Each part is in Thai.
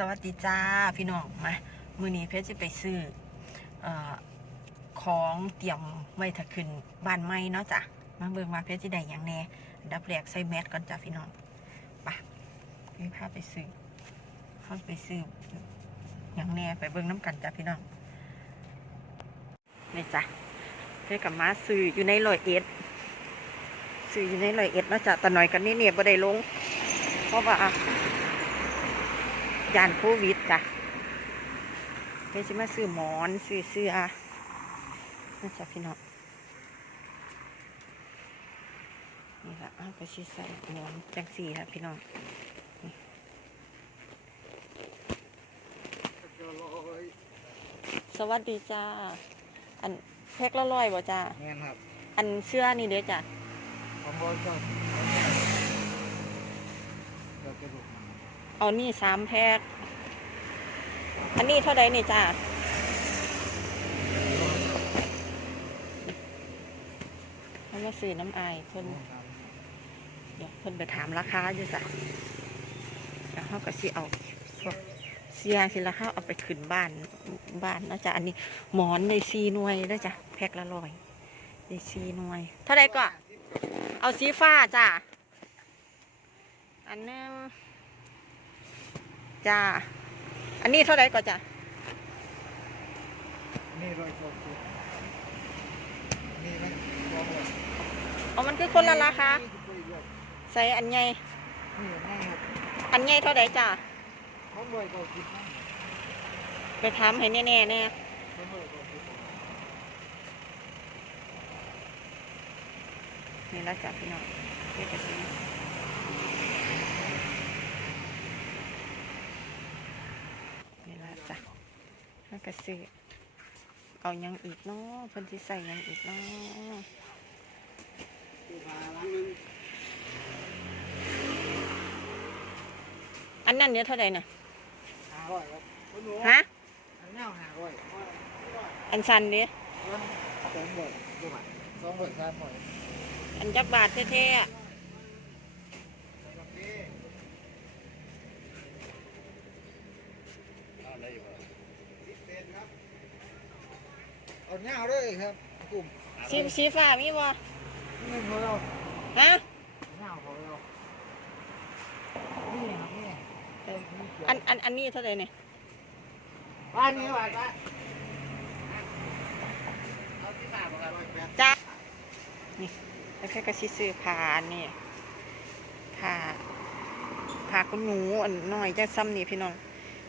สวัสดีจ้าพี่น้องมามือนี้เพชรจะไปซื้ออของเตรียมไว้ถ้าขึ้นบ้านใหม่เนาะจ้ะมาเบิ่งว่าเพชรจะได้อย่างแน่ดับแรกใส่แมสก่อนจ้ะพี่น้องไปพี่พาไปซื้อเข้าไปซื้ออย่างแน่ไปเบิ่งน้ำกันจ้ะพี่น้องนี่จ้ะเพชรกับมาซื้ออยู่ในรอยเอ็ดซื้ออยู่ในรอยเอ็ดเนาะจ้ะแต่หน่อยกันนี่เนี่ยบ่ได้ลงเพราะว่า ยานโควิดจ้ะเดี๋ยวจะมาซื้อหมอนซื้อเสื้อน่าจะพี่น้องนี่ละเอาไปชิใส่หมอนจังสี่ค่ะพี่น้องนี่สวัสดีจ้า อันแพ็คละร้อยบ่จ้าแม่นครับ อันเสื้อนี่เด้อจ้ะผมบริจาคเราจะดู เอานี่สามแพ็คอันนี้เท่าไดนี่จ้าเขามาซื้อน้ำอายเพิ่นเดี๋ยวเพิ่นไปถามราคาอยู่จ้ะแล้วเขาก็สิเอาพวกเสียสิละเขาเอาไปขึ้นบ้านบ้านนะจ้ะอันนี้หมอนในซีหน่วยแล้วจ้ะแพ็คละร้อยในซีหน่วย เท่าไรก็เอาสีฟ้าจ้ะอันนึง จ้า อันนี้เท่าไรก็จ้ะนี่ร้อยกว่าสิบนี่ไหมสองร้อยเอามันคือคนละราคานี่คือประโยชน์ใส่อันใหญ่นี่ง่ายครับอันใหญ่เท่าไรจ้ะสองร้อยกว่าสิบนะไปถามให้แน่ๆแน่สองร้อยกว่าสิบนี่แล้วจ้ะพี่น้องเดี๋ยวจะซื้อนี่แล้วจ้ะ แล้วก็ซื้อเอาหยังอีกเนาะเพิ่นสิใส่หยังอีกเนาะตู้ปลาล้างนึงอันนั้นเนี่ยเท่าไหร่น่ะห้าร้อยครับคุณหนูฮะอันนี้ห้าร้อยอันชันเนี่ยสองร้อยดูมาสองร้อยสามร้อยอันจักบาทเท่ๆ เอาเงาด้วยครับกลุ่มสีสีฟ้ามีบ่นี่ของเราฮะเงาของเรานี่ครับนี่อันอันอันนี้เท่าไหร่เนี่ยบ้านนี้ว่าจ้ะเอาที่สามกันร้อยแปดจ้านี่แล้วแค่ก็สิซื้อผ้านี่ผ้าผ้าคุณหนูอันน้อยจะซ้ำนี่พี่น้อง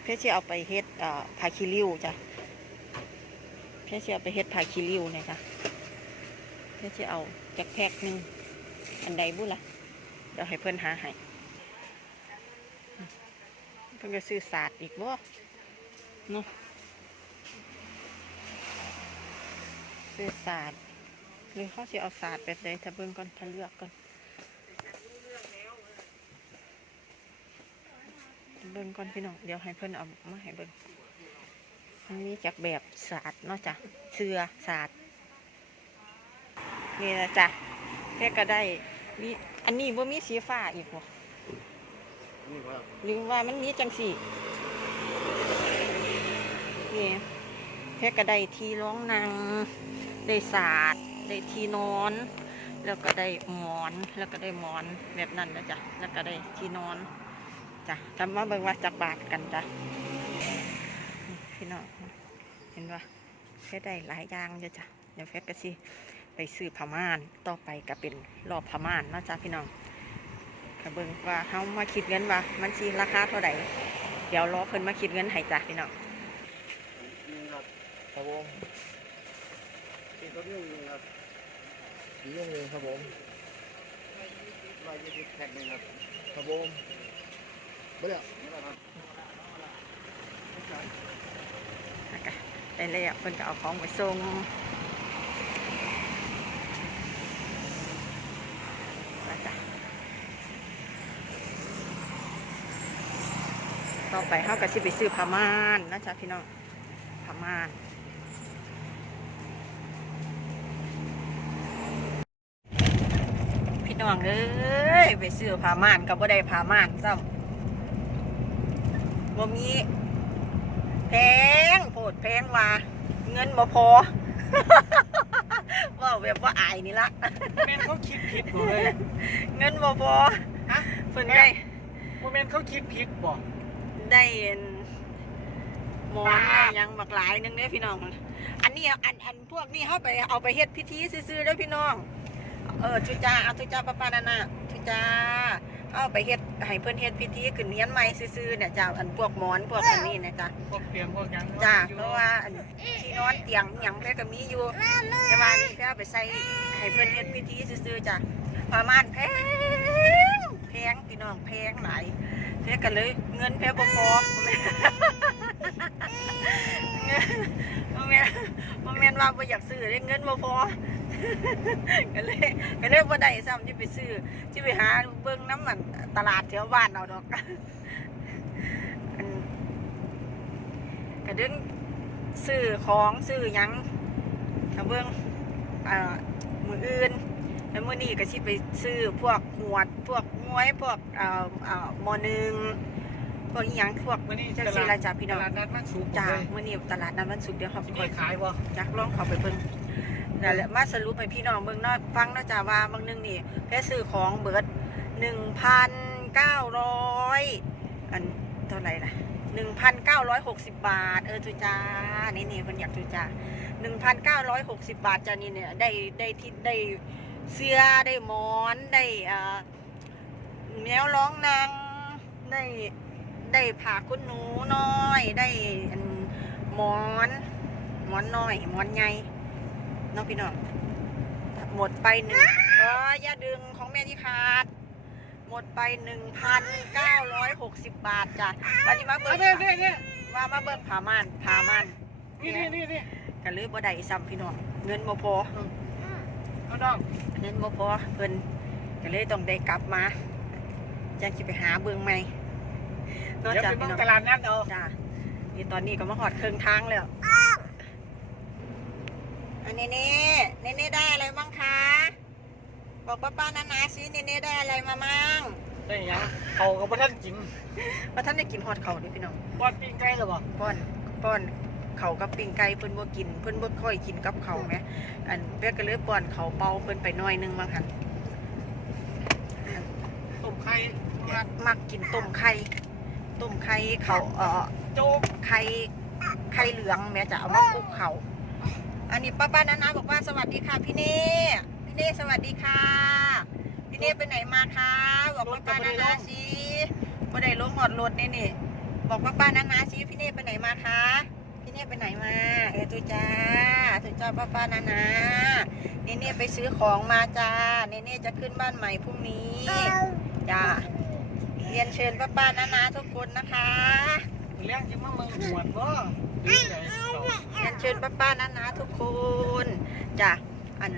เพื่อที่เอาไปเฮ็ดเอ่อผ้าคีริ้วจ้ะ เพื่อที่เอาไปเฮ็ดผ้าคีริ้วเนี่ยจ้ะเพื่อเอาจักแพ็กหนึ่งอันใดบุล่ะเดี๋ยวให้เพื่อนหาให้เพื่อนก็ซื้อศาสตร์อีกบ่เนาะซื้อศาสตร์หรือเขาสิเอาศาสตร์ไปเลยถ้าเบิ่งก่อนถ้าเลือกก่อนเบิ่งก่อนพี่น้องเดี๋ยวให้เพื่อนเอามาให้เบิ่ง นมีจากแบบศาสตร์เนาะจ้ะเสื้อศาสตร์นี่นะจ้ะแค่ก็ได้มีอันนี้ว่ามีสีฟ้าอีกบ่หรือว่ามันมีจังสี่นี่แค่ก็ได้ที่ร้องนางได้ศาสตร์ได้ที่นอน แล้วก็ได้หมอนแล้วก็ได้หมอนแบบนั้นนะจ๊ะแล้วก็ได้ที่นอนจ้ะทำมาเบิ่งว่าจักบาทกันจ้ะพี่น้อง ห็นว่าแค่ได้หลายอย่างเด้อจ้ะเดี๋ยวแฟก็สิไปซื้อผ้าม่านต่อไปก็เป็นรอบผ้าม่านนะจ้ะพี่น้องกระเบิงว่าเขามาคิดเงินว่า มันสิราคาเท่าไหร่เดี๋ยวรอเพิ่นมาคิดเงินให้จ้ะพี่น้องครับครับผมนี่ก็ยุ่งเลยครับยุ่งเลยครับผมร้อยยี่สิบแผ่นเลยครับครับผมไม่ได้ไม่ได้ครับ ได้แล้วเพิ่นก็เอาของไปส่งว่าจ้ะต่อไปเขาก็สิไปซื้อผ้าม่านนะจ๊ะพี่น้องผ้าม่านพี่น้องเอ้ยไปซื้อผ้าม่านก็บ่ได้ผ้าม่านซ้ำบ่มี แพงโพดแพงว่า เงินบ่พอ ว่าแบบว่าอายนี่ละโมเมนเขาคิดผิดบ่เลยเงินบ่พอฮะเพิ่นได้โมเมนเขาคิดผิดบ่ได้หมอนได้หยังบักหลายหนึงเด้พี่น้อง อันนี้อันอันพวกนี้เฮาไปเอาไปเฮ็ดพิธีซื่อๆเด้อพี่น้อง เออทุจ้าเอาทุจ้าป้าป้านานาทุจ้า เอาไปเฮ็ดให้เพิ่นเฮ็ดพิธีขึ้นเฮียนใหม่ซื่อๆเนี่ยจ้าอันพวกหมอนพวกอันนี้นะจ้าพวกเตรียมพวกหยังจ้าเพราะว่าอันที่นอนเตียงหยังแพ้ก็มีอยู่แต่ว่านี่แพ้เอาไปใส่ให้เพิ่นเฮ็ดพิธีซื่อๆจ้าประมาณแพงแพงพี่น้องแพงหลายแพ้ก็เลยเงินแพ้บ่พอเงินบ่แม่นบ่แม่นว่าบ่อยากซื้อเลยเงินบ่พอ ก็เลยก็เลยบ่ได้ซ้ำที่ไปซื้อที่ไปหาเบิ่งน้ำมันตลาดแถวบ้านเอาดอกอันก็ดึงซื้อของซื้อหยังถ้าเบิ่งอ่ามืออื่นแล้วมื้อนี้ก็สิไปซื้อพวกหวด พวกมวยพวกเอ่อเอ่อหมอหนึงพวกอีหยังพวกมื้อนี้จังตซี่ลาล่ะดจ้ะพี่ตน้องลาดนัดมันสูงจ้าเลยมื้อนี้ตลาดนัดวันศุกร์เดี๋ยวเขาที่ค่อนี่ยขายบ่อยากลองเข้าไปเบิ่ง นั่นแหละมาสรุปให้พี่น้องเบิ่งเนาะฟังนาะจ้าว่าบางนึงนี่แพ้ซื้อของเบิด1,900อันเท่าไหร่ล่ะ1,960บบาท เออทุจ้านี่นี่เพิ่นอยากทุจ้า1,960บาทจ้านี่เนี่ยได้ได้ที่ได้เสื้อได้หมอนได้อ่าแมวร้องนางได้ได้ผ้าคุณหนูน้อยได้หมอน หมอนน้อย หมอนใหญ่ น้องพี่น้อง หมดไปหนึ่งเอออย่าดึงของแม่ที่ขาด หมดไปหนึ่งพันเก้าร้อยหกสิบบาทจ้ะวันนี้มาเบิ้เอางเนี่ยเนี่ยเนี่ยว่ามาเบิ้งผาม่านผาม่านนี่นี่นี่นี่กันเลยบ่ได้ซ้ำพี่น้อง เงินบ่พอเอาน้องเงินบ่พอเพิ่นก็เลยต้องได้กลับมาจังสิไปหาเบิ้งใหม่เนอกเดี๋ยวจากไปพี่เบิ่งน้องตลาดนัดเอาจ้านี่ตอนนี้ก็มาหอดเครื่องทางแล้ว อันนี้เน่เน่เน่ได้อะไรบ้างคะ บอกป้าป้านานาซิเน่เน่ได้อะไรมามั่งได้หยังเขาก็บ่ทันกินว่าท่านได้กินฮอดเขาดิพี่น้อง ป้อนปิ้งไก่หรือบ่ป้อนป้อนเขากับปิ้งไก่เพิ่นบ่กิน เพิ่นบ่ค่อยกินกับเขาวไหมอันเป๊กก็เลยป้อนเขาเป่าเพิ่นไปหน่อยนึงมั้งค่ะต้มไข่มักมักกินต้มไข่ต้มไข่เขาเอ่อ โจ๊กไข่ไข่เหลืองแม่จะเอามาคลุกเขา อันนี้ป้าป้านานาบอกว่าสวัสดีค่ะพี่เน่พี่เน่สวัสดีค่ะ พี่เน่ไปไหนมาคะบอกป้าป้านานาสิบ่ได้ลงหอดรถนี่นี่บอกป้าป้านานาสิพี่เน่ไปไหนมาคะพี่เน่ไปไหนมาเออตุจ้าตุจ้าป้าป้านานาเน่เน่ไปซื้อของมาจ้าเน่เน่จะขึ้นบ้านใหม่พรุ่งนี้จ้าเรียนเชิญป้าป้านานาทุกคนนะคะเลี้ยงสิมาเมืองหวนบ่หรือไง เขาเรียนเชิญป้าป้านานาทุกคนจ้ะอัน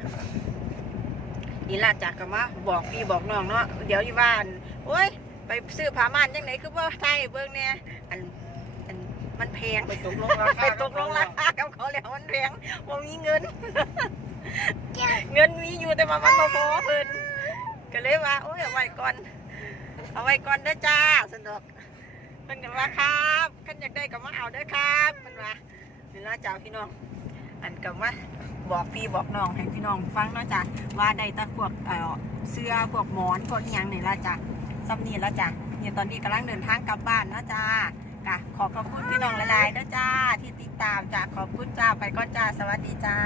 นี่ล่ะจ้ะก็มาบอกพี่บอกน้องเนาะเดี๋ยวอยู่บ้านโอ้ยไปซื้อผ้าม่านยังไงคือว่าไทยเบิ่งเนี่ยอันอันมันแพงไปตกลงราคาไปตกลงราคากับเขาแล้วมันแพงว่ามีเงิน เงินมีอยู่แต่ว่ามันบ่พอเพิ่นก็เลยว่าโอ้ยเอาไว้ก่อน เอาไว้ก่อนเด้อจ้าสนุกเพิ่นก็ว่าครับขันอยากได้ก็มาเอาเด้อครับเพิ่นว่า นี่ล่ะจ้าพี่น้อง อันก็มาบอกพี่บอกน้องให้พี่น้องฟังเนาะจ้ะว่าได้ตะพวกเอ่อเสื้อพวกหมอนพวกอีหยังนี่ละจ้ะซ้ำนี่ละจ้ะเนี่ยตอนนี้กำลังเดินทางกลับบ้านเนาะจ้ากะขอบขอบคุณพี่น้องหลายๆเด้อจ้าที่ติดตามจ้ะขอบคุณจ้าไปก่อนจ้าสวัสดีจ้า